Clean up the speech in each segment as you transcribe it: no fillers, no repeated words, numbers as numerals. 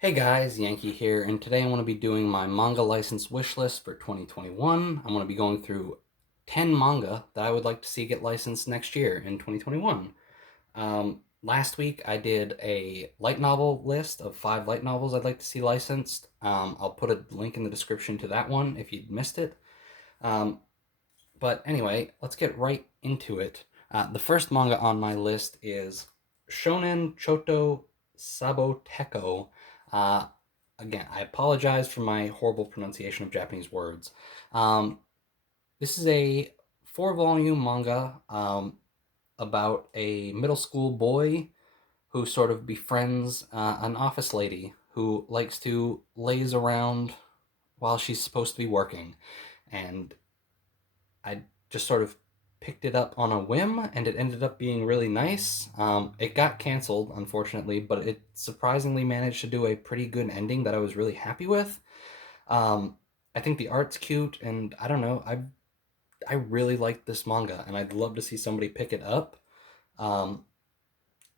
Hey guys, Yankee here, and today I'm going to be doing my manga license wish list for 2021. I'm going to be going through 10 manga that I would like to see get licensed next year in 2021. Last week I did a light novel list of 5 light novels I'd like to see licensed. I'll put a link in the description to that one if you'd missed it. Um, but anyway, let's get right into it. The first manga on my list is Shonen Choto Saboteko. Uh, Again, I apologize for my horrible pronunciation of Japanese words. Um, this is a 4 volume manga about a middle school boy who sort of befriends an office lady who likes to laze around while she's supposed to be working. And I just sort of picked it up on a whim, and it ended up being really nice. It got canceled, unfortunately, but it surprisingly managed to do a pretty good ending that I was really happy with. Um, I think the art's cute, and I don't know, I really like this manga, and I'd love to see somebody pick it up. Um,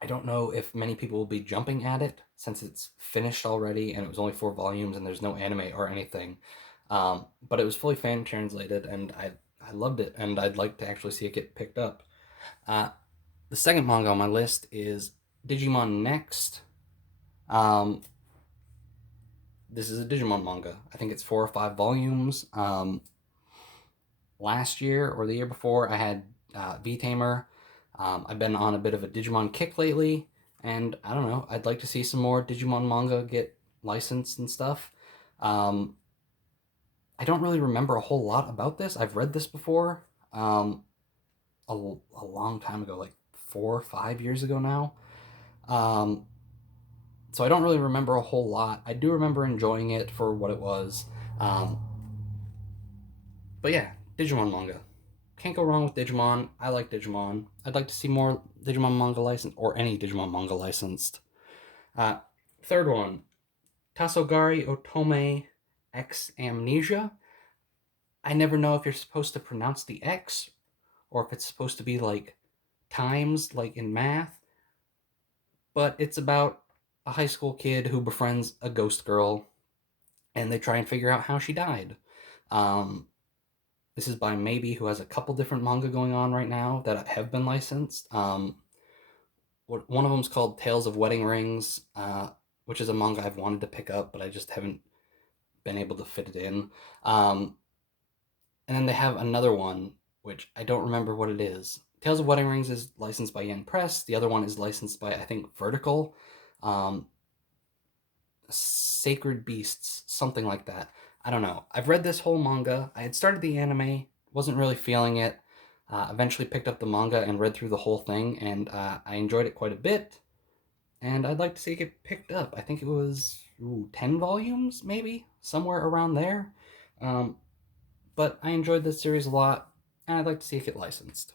I don't know if many people will be jumping at it since it's finished already, and it was only 4 volumes, and there's no anime or anything. But it was fully fan translated, and I loved it, and I'd like to actually see it get picked up. Uh, the second manga on my list is Digimon Next. Um, this is a Digimon manga. I think it's 4 or 5 volumes. Last year or the year before, I had V Tamer. I've been on a bit of a Digimon kick lately, and I don't know. I'd like to see some more Digimon manga get licensed and stuff. Um, I don't really remember a whole lot about this. I've read this before um, a long time ago, like 4 or 5 years ago now. Um, so I don't really remember a whole lot. I do remember enjoying it for what it was. Um, but yeah, Digimon manga. Can't go wrong with Digimon. I like Digimon. I'd like to see more Digimon manga licensed, or any Digimon manga licensed. Uh, Third one, Tasogari Otome X Amnesia. I never know if you're supposed to pronounce the X or if it's supposed to be like times, like in math, but it's about a high school kid who befriends a ghost girl and they try and figure out how she died. Um, this is by Maybe, who has a couple different manga going on right now that have been licensed. One of them's called Tales of Wedding Rings, which is a manga I've wanted to pick up, but I just haven't been able to fit it in. Um, and then they have another one, which I don't remember what it is. Tales of Wedding Rings is licensed by Yen Press. The other one is licensed by, I think, Vertical. Um, Sacred Beasts, something like that. I don't know. I've read this whole manga. I had started the anime, wasn't really feeling it. Eventually picked up the manga and read through the whole thing, and I enjoyed it quite a bit. And I'd like to see it get picked up. I think it was 10 volumes, maybe, somewhere around there. Um, but I enjoyed this series a lot, and I'd like to see it get licensed.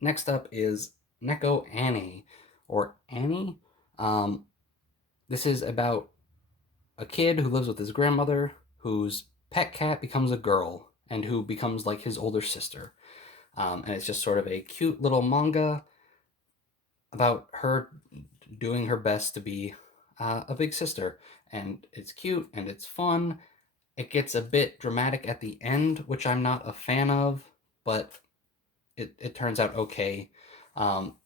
Next up is Nekoani, or Annie. Um, this is about a kid who lives with his grandmother, whose pet cat becomes a girl, and who becomes like his older sister. And it's just sort of a cute little manga about her doing her best to be a big sister. And it's cute and it's fun. It gets a bit dramatic at the end, which I'm not a fan of, but it turns out okay. Um,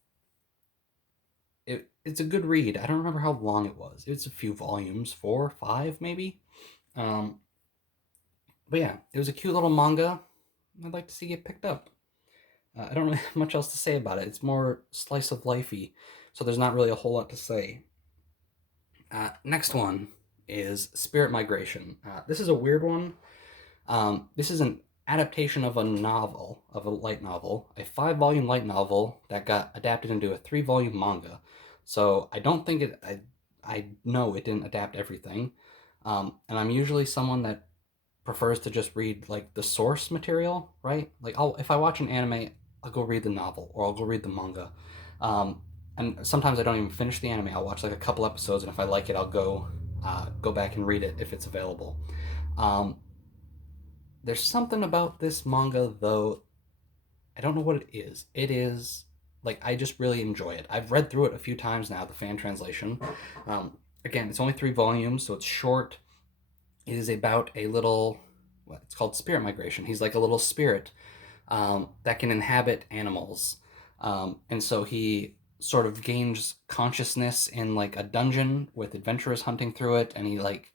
it's a good read. I don't remember how long it was. It's a few volumes, 4, 5 maybe. Um, but yeah, it was a cute little manga. I'd like to see it picked up. I don't really have much else to say about it. It's more slice of lifey, so there's not really a whole lot to say. Next one is Spirit Migration. This is a weird one. This is an adaptation of a novel, of a light novel, a 5 volume light novel that got adapted into a 3 volume manga. So I don't think it. I know it didn't adapt everything, and I'm usually someone that prefers to just read like the source material, right? Like if I watch an anime, I'll go read the novel or I'll go read the manga. Um, and sometimes I don't even finish the anime. I'll watch like a couple episodes, and if I like it, I'll go back and read it if it's available. Um, there's something about this manga though. I don't know what it is. It is like I just really enjoy it. I've read through it a few times now, the fan translation. Again, it's only 3 volumes, so it's short. It is about a little, what it's called, spirit migration. He's like a little spirit that can inhabit animals, and so he sort of gains consciousness in like a dungeon with adventurers hunting through it, and he like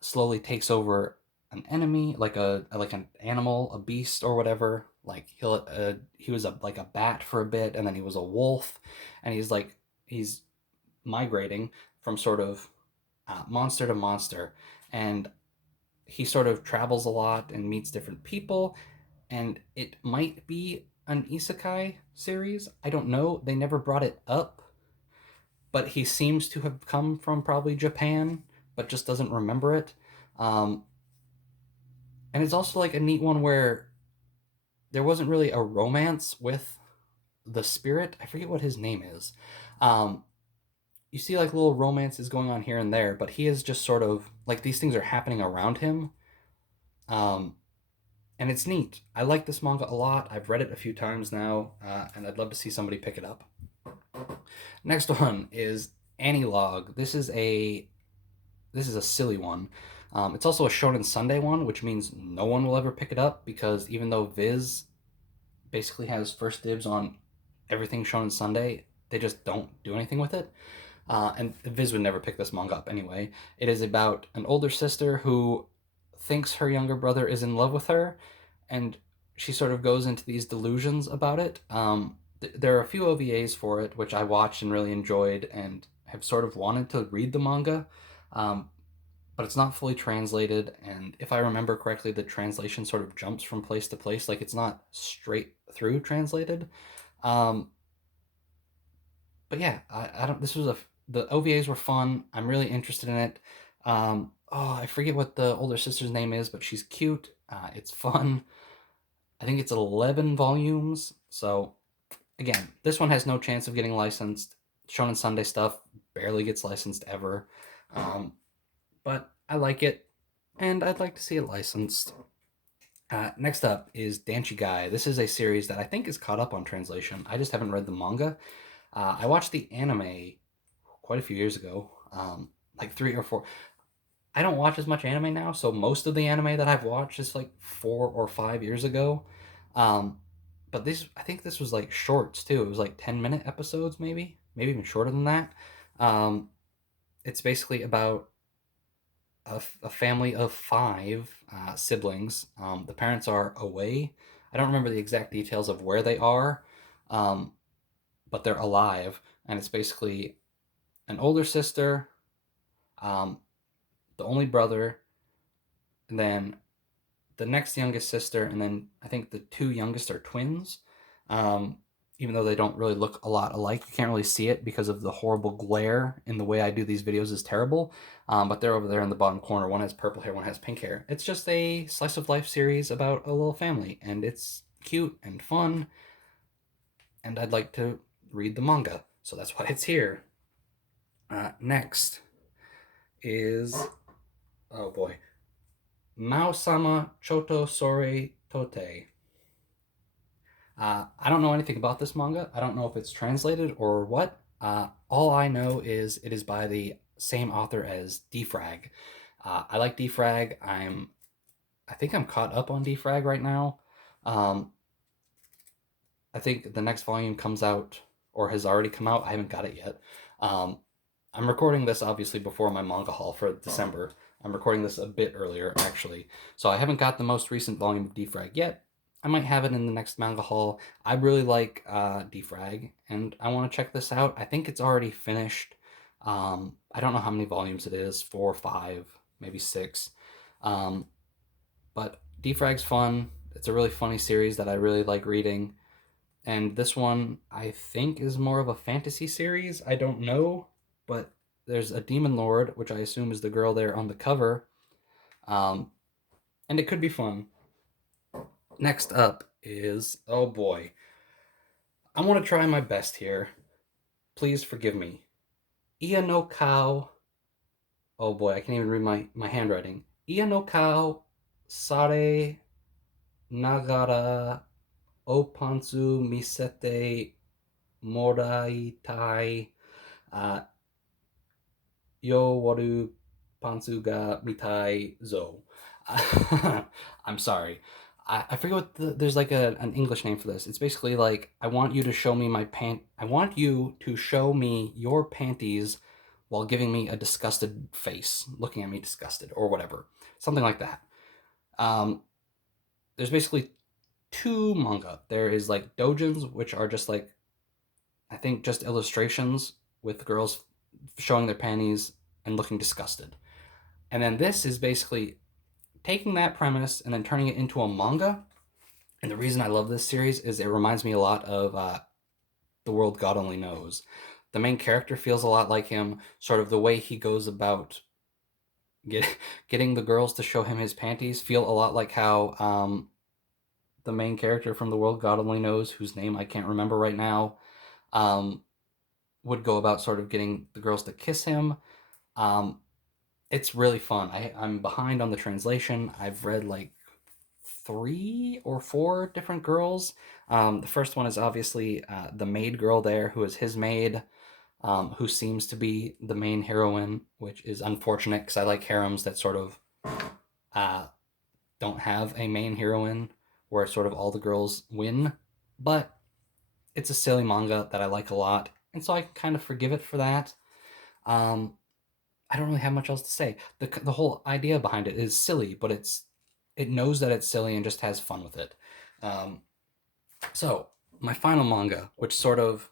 slowly takes over an enemy, like an animal, a beast or whatever. Like he was like a bat for a bit, and then he was a wolf, and he's migrating from sort of monster to monster, and he sort of travels a lot and meets different people, and it might be an isekai series. I don't know. They never brought it up, but he seems to have come from probably Japan, but just doesn't remember it. Um, and it's also like a neat one where there wasn't really a romance with the spirit. I forget what his name is. Um, you see like little romances going on here and there, but he is just sort of like these things are happening around him. Um, and it's neat. I like this manga a lot. I've read it a few times now, and I'd love to see somebody pick it up. Next one is Anilog. This is a silly one. It's also a Shonen Sunday one, which means no one will ever pick it up because even though Viz basically has first dibs on everything Shonen Sunday, they just don't do anything with it. And Viz would never pick this manga up anyway. It is about an older sister who thinks her younger brother is in love with her, and she sort of goes into these delusions about it. There are a few OVAs for it, which I watched and really enjoyed, and have sort of wanted to read the manga, um, but it's not fully translated. And if I remember correctly, the translation sort of jumps from place to place, like it's not straight through translated. Um, but yeah, I don't. This was a the OVAs were fun. I'm really interested in it. I forget what the older sister's name is, but she's cute. It's fun. I think it's 11 volumes. So again, this one has no chance of getting licensed. Shonen Sunday stuff barely gets licensed ever. Um, but I like it, and I'd like to see it licensed. Next up is Danshi Guy. This is a series that I think is caught up on translation. I just haven't read the manga. I watched the anime quite a few years ago, like 3 or 4. I don't watch as much anime now, so most of the anime that I've watched is like 4 or 5 years ago. Um, but I think this was like shorts too. It was like 10-minute episodes, maybe even shorter than that. Um, it's basically about a family of 5 siblings. The parents are away. I don't remember the exact details of where they are, um, but they're alive, and it's basically an older sister, um, the only brother, and then the next youngest sister, and then I think the 2 youngest are twins. Um, Even though they don't really look a lot alike, you can't really see it because of the horrible glare in the way I do these videos is terrible. But they're over there in the bottom corner. One has purple hair, one has pink hair. It's just a slice of life series about a little family, and it's cute and fun. And I'd like to read the manga, so that's why it's here. Next is, oh boy, Maou-sama Choto Sore Tote. I don't know anything about this manga. I don't know if it's translated or what. All I know is it is by the same author as Defrag. I like Defrag. I think I'm caught up on Defrag right now. Um, I think the next volume comes out or has already come out. I haven't got it yet. Um, I'm recording this obviously before my manga haul for December. I'm recording this a bit earlier actually, so I haven't got the most recent volume of Defrag yet. I might have it in the next manga haul. I really like Defrag, and I want to check this out. I think it's already finished. I don't know how many volumes it is, 4 or 5, maybe 6. Um, but Defrag's fun. It's a really funny series that I really like reading. And this one, I think, is more of a fantasy series. I don't know, but there's a demon lord, which I assume is the girl there on the cover. Um, and it could be fun. Next up is, oh boy, I want to try my best here. Please forgive me. Ia no Kao. Oh boy, I can't even read my handwriting. Ia no Kao Sare Nagara Opansu Misete Moraitai. Uh, Yo waru pantsu ga mitai zo. I'm sorry. I forget what there's like an English name for this. It's basically like I want you to show me my pant. I want you to show me your panties while giving me a disgusted face, looking at me disgusted or whatever, something like that. Um, there's basically two manga. There is like dojins, which are just like I think just illustrations with girls showing their panties and looking disgusted. And then this is basically taking that premise and then turning it into a manga. And the reason I love this series is it reminds me a lot of The World God Only Knows. The main character feels a lot like him, sort of the way he goes about get, getting the girls to show him his panties feel a lot like how the main character from The World God Only Knows, whose name I can't remember right now, um, would go about sort of getting the girls to kiss him. Um, it's really fun. I'm behind on the translation. I've read like three or four different girls. The first one is obviously the maid girl there, who is his maid, who seems to be the main heroine, which is unfortunate because I like harems that sort of uh, don't have a main heroine where sort of all the girls win. But it's a silly manga that I like a lot, and so I kind of forgive it for that. Um, I don't really have much else to say. The whole idea behind it is silly, but it knows that it's silly and just has fun with it. Um, so my final manga, which sort of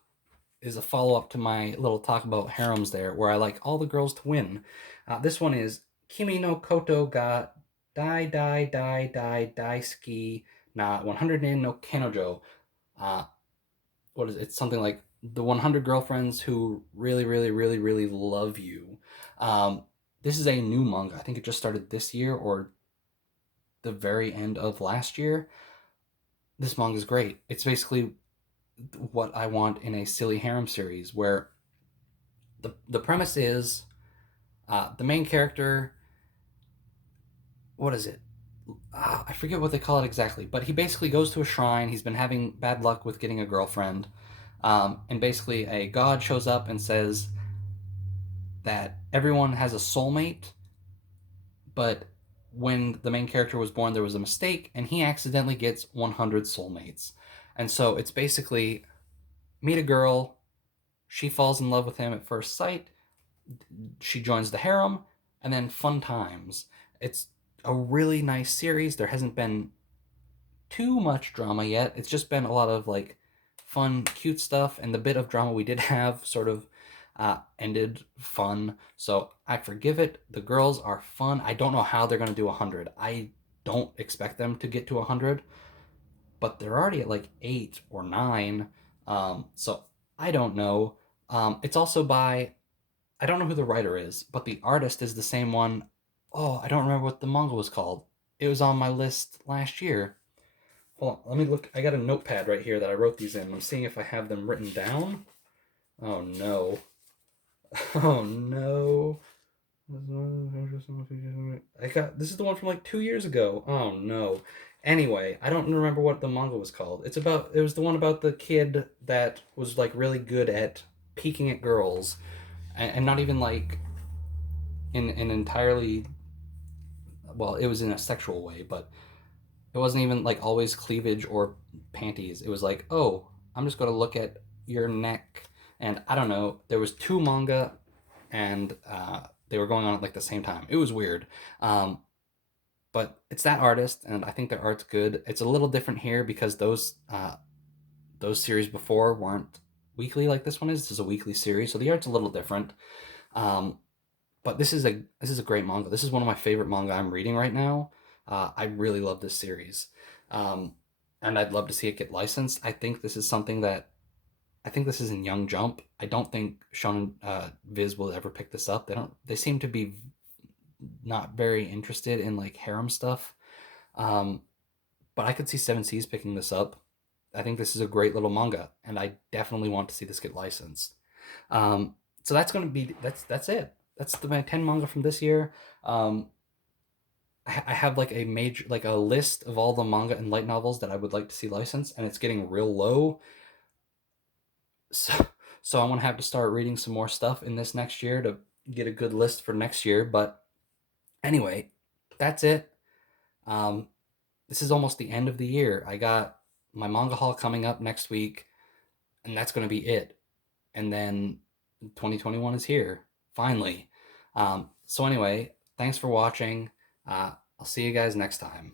is a follow up to my little talk about harems there, where I like all the girls to win. This one is Kimi no koto ga dai dai dai dai daisuki na 100 nen no kenojo. Uh, what is it? It's something like the 100 girlfriends who really, really, really, really love you. Um, this is a new manga. I think it just started this year or the very end of last year. This manga is great. It's basically what I want in a silly harem series where the premise is the main character. What is it? I forget what they call it exactly, but he basically goes to a shrine. He's been having bad luck with getting a girlfriend. And basically, a god shows up and says that everyone has a soulmate, but when the main character was born, there was a mistake, and he accidentally gets 100 soulmates. And so it's basically meet a girl, she falls in love with him at first sight, she joins the harem, and then fun times. It's a really nice series. There hasn't been too much drama yet. It's just been a lot of like fun, cute stuff, and the bit of drama we did have sort of ended fun. So I forgive it. The girls are fun. I don't know how they're gonna do 100. I don't expect them to get to 100, but they're already at like 8 or 9. So I don't know. It's also by I don't know who the writer is, but the artist is the same one. Oh, I don't remember what the manga was called. It was on my list last year. Hold on, let me look. I got a notepad right here that I wrote these in. I'm seeing if I have them written down. Oh no. Oh no. I got this is the one from like 2 years ago. Oh no. Anyway, I don't remember what the manga was called. It was the one about the kid that was like really good at peeking at girls and not even like in an entirely well, it was in a sexual way, but it wasn't even like always cleavage or panties. It was like, oh, I'm just going to look at your neck. And I don't know, there was two manga and they were going on at like the same time. It was weird. Um, but it's that artist, and I think their art's good. It's a little different here because those series before weren't weekly like this one is. This is a weekly series, so the art's a little different. Um, but this is a great manga. This is one of my favorite manga I'm reading right now. I really love this series, um, and I'd love to see it get licensed. I think this is in Young Jump. I don't think Shonen Viz will ever pick this up. They don't. They seem to be not very interested in like harem stuff. Um, but I could see Seven Seas picking this up. I think this is a great little manga, and I definitely want to see this get licensed. So that's gonna be that's it. That's my 10 manga from this year. Um, I have like a major like a list of all the manga and light novels that I would like to see licensed, and it's getting real low. So so I'm gonna have to start reading some more stuff in this next year to get a good list for next year. But anyway, that's it. Um, this is almost the end of the year. I got my manga haul coming up next week, and that's going to be it. And then 2021 is here, finally. So, anyway, thanks for watching. I'll see you guys next time.